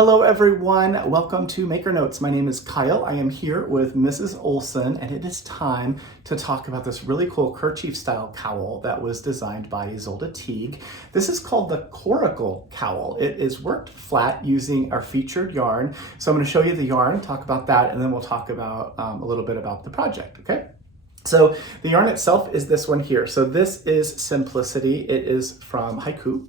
Hello everyone, welcome to Maker Notes. My name is Kyle. I am here with Mrs. Olson, and it is time to talk about this really cool kerchief style cowl that was designed by Isolde Teague. This is called the Coracle Cowl. It is worked flat using our featured yarn. So I'm going to show you the yarn, talk about that, and then we'll talk about a little bit about the project, okay? So the yarn itself is this one here. So this is Simplicity. It is from Haiku.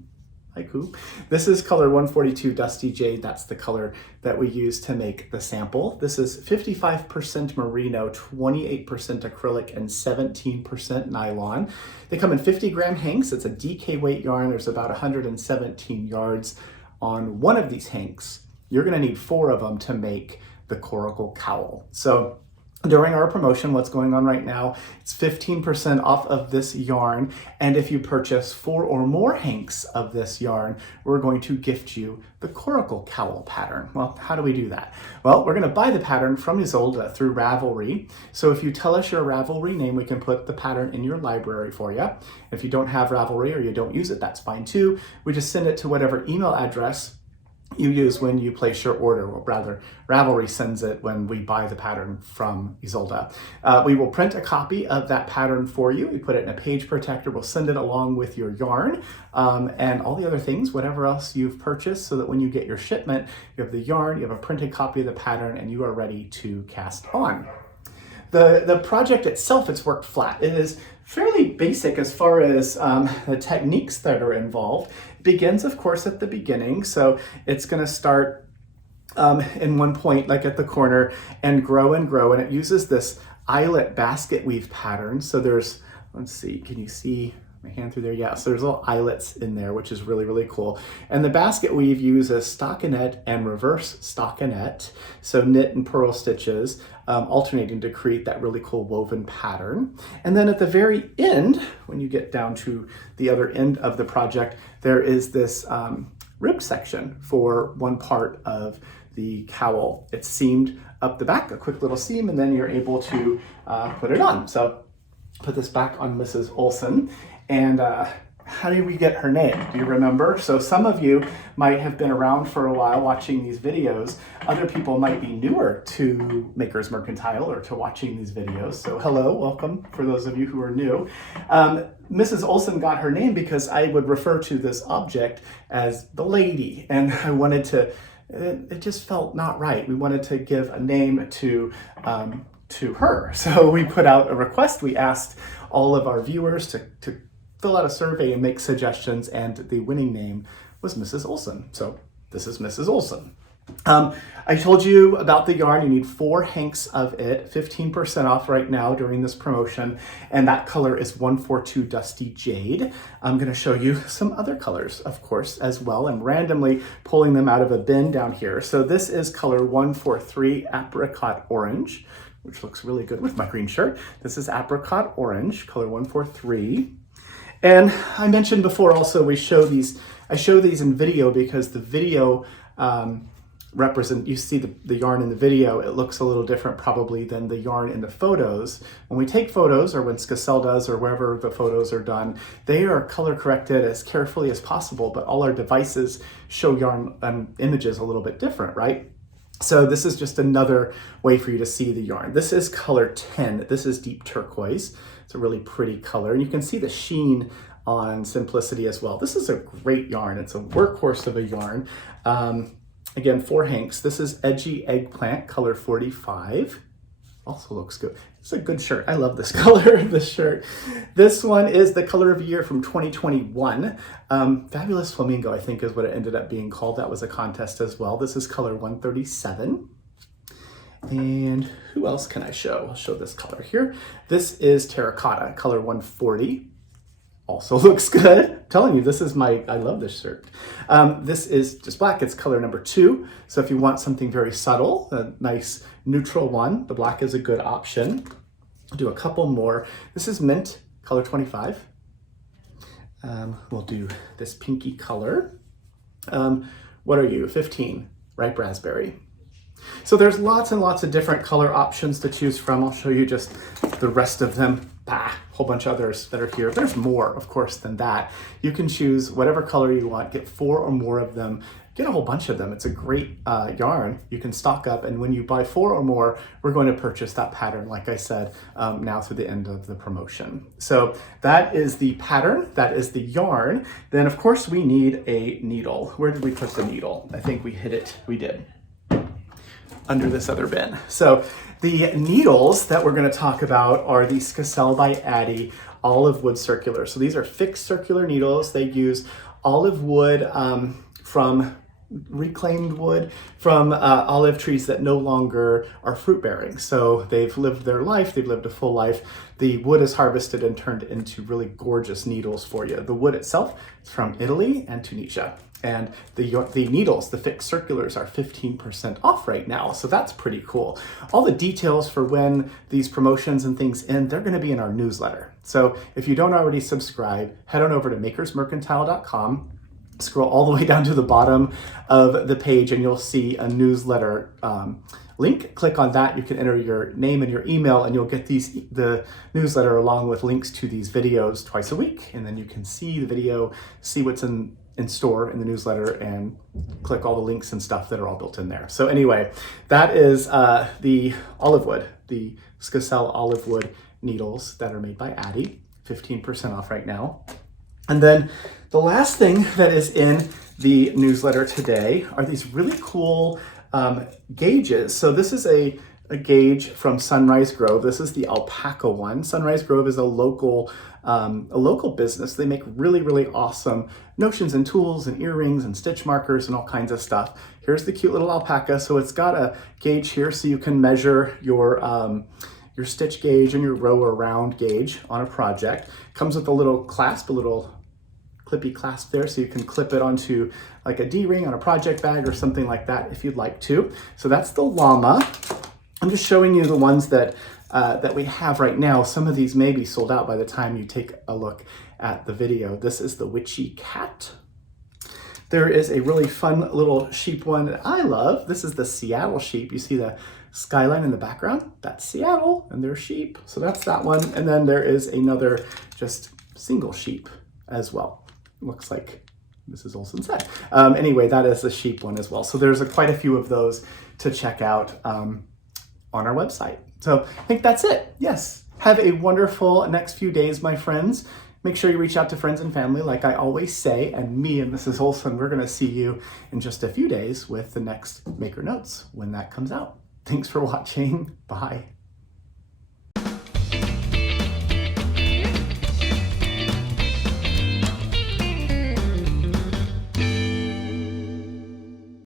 This is color 142 Dusty Jade. That's the color that we use to make the sample. This is 55% merino, 28% acrylic, and 17% nylon. They come in 50-gram hanks. It's a DK weight yarn. There's about 117 yards on one of these hanks. You're gonna need 4 of them to make the Coracle Cowl. So during our promotion, what's going on right now, it's 15% off of this yarn. And if you purchase 4 or more hanks of this yarn, we're going to gift you the Coracle Cowl pattern. Well, how do we do that? Well, we're going to buy the pattern from Isolde through Ravelry. So if you tell us your Ravelry name, we can put the pattern in your library for you. If you don't have Ravelry or you don't use it, that's fine too. We just send it to whatever email address you use when you place your order, or rather, Ravelry sends it when we buy the pattern from Isolde. We will print a copy of that pattern for you. We put it in a page protector. We'll send it along with your yarn and all the other things, whatever else you've purchased, so that when you get your shipment, you have the yarn, you have a printed copy of the pattern, and you are ready to cast on. The project itself, it's worked flat. It is fairly basic as far as the techniques that are involved. It begins, of course, at the beginning. So it's going to start in one point, like at the corner, and grow and grow. And it uses this eyelet basket weave pattern. So there's, let's see, can you see my hand through there? Yeah, so there's little eyelets in there, which is really, really cool. And the basket weave uses stockinette and reverse stockinette, so knit and purl stitches, alternating to create that really cool woven pattern. And then at the very end, when you get down to the other end of the project, there is this rib section for one part of the cowl. It's seamed up the back, a quick little seam, and then you're able to put it on. So put this back on Mrs. Olson. And how did we get her name? Do you remember? So some of you might have been around for a while watching these videos. Other people might be newer to Makers Mercantile or to watching these videos. So hello, welcome for those of you who are new. Mrs. Olson got her name because I would refer to this object as the lady. And I wanted to, it just felt not right. We wanted to give a name to her. So we put out a request. We asked all of our viewers to fill out a survey and make suggestions, and the winning name was Mrs. Olson. So this is Mrs. Olson. I told you about the yarn. You need 4 hanks of it, 15% off right now during this promotion, and that color is 142 Dusty Jade. I'm going to show you some other colors, of course, as well. I'm randomly pulling them out of a bin down here. So this is color 143 Apricot Orange, which looks really good with my green shirt. This is Apricot Orange, color 143. And I mentioned before also I show these in video because the video you see the yarn in the video, it looks a little different probably than the yarn in the photos. When we take photos, or when Skacel does, or wherever the photos are done, they are color corrected as carefully as possible, but all our devices show yarn images a little bit different, right? So this is just another way for you to see the yarn. This is color 10. This is deep turquoise. It's a really pretty color. And you can see the sheen on Simplicity as well. This is a great yarn. It's a workhorse of a yarn. Again, 4 hanks. This is Edgy Eggplant, color 45. Also looks good. It's a good shirt. I love this color of this shirt. This one is the color of the year from 2021. Fabulous Flamingo, I think is what it ended up being called. That was a contest as well. This is color 137. And who else can I show? I'll show this color here. This is Terracotta, color 140. Also looks good. I'm telling you, I love this shirt. This is just black. It's color number 2. So if you want something very subtle, a nice neutral one, the black is a good option. I'll do a couple more. This is Mint, color 25. We'll do this pinky color. What are you? 15, ripe raspberry. So there's lots and lots of different color options to choose from. I'll show you just the rest of them. A whole bunch of others that are here. There's more, of course, than that. You can choose whatever color you want, get 4 or more of them get a whole bunch of them. It's a great yarn. You can stock up, and when you buy 4 or more, we're going to purchase that pattern, like I said, now through the end of the promotion. So that is the pattern, that is the yarn. Then of course we need a needle. Where did we put the needle? I think we hid it, we did, under this other bin. So the needles that we're going to talk about are the Skacel by Addi olive wood circular. So these are fixed circular needles. They use olive wood from reclaimed wood from olive trees that no longer are fruit bearing. So they've lived their life, they've lived a full life. The wood is harvested and turned into really gorgeous needles for you. The wood itself is from Italy and Tunisia. And the needles, the fixed circulars, are 15% off right now. So that's pretty cool. All the details for when these promotions and things end, they're going to be in our newsletter. So if you don't already subscribe, head on over to makersmercantile.com. Scroll all the way down to the bottom of the page and you'll see a newsletter link. Click on that. You can enter your name and your email and you'll get the newsletter along with links to these videos twice a week. And then you can see the video, see what's in store in the newsletter, and click all the links and stuff that are all built in there. So anyway, that is the olive wood, the Skacel olive wood needles that are made by Addi, 15% off right now. And then the last thing that is in the newsletter today are these really cool gauges. So this is a gauge from Sunrise Grove. This is the alpaca one. Sunrise Grove is a local business. They make really, really awesome notions and tools and earrings and stitch markers and all kinds of stuff. Here's the cute little alpaca. So it's got a gauge here so you can measure your stitch gauge and your row or round gauge on a project. Comes with a little clasp, a little clippy clasp there, so you can clip it onto like a D-ring on a project bag or something like that if you'd like to. So that's the llama. I'm just showing you the ones that we have right now. Some of these may be sold out by the time you take a look at the video. This is the witchy cat. There is a really fun little sheep one that I love. This is the Seattle sheep. You see the skyline in the background? That's Seattle and they're sheep. So that's that one. And then there is another just single sheep as well. Looks like Mrs. Olson said. Anyway, that is the sheep one as well. So there's quite a few of those to check out on our website. So I think that's it. Yes. Have a wonderful next few days, my friends. Make sure you reach out to friends and family, like I always say, and me and Mrs. Olson, we're going to see you in just a few days with the next Maker Notes when that comes out. Thanks for watching. Bye.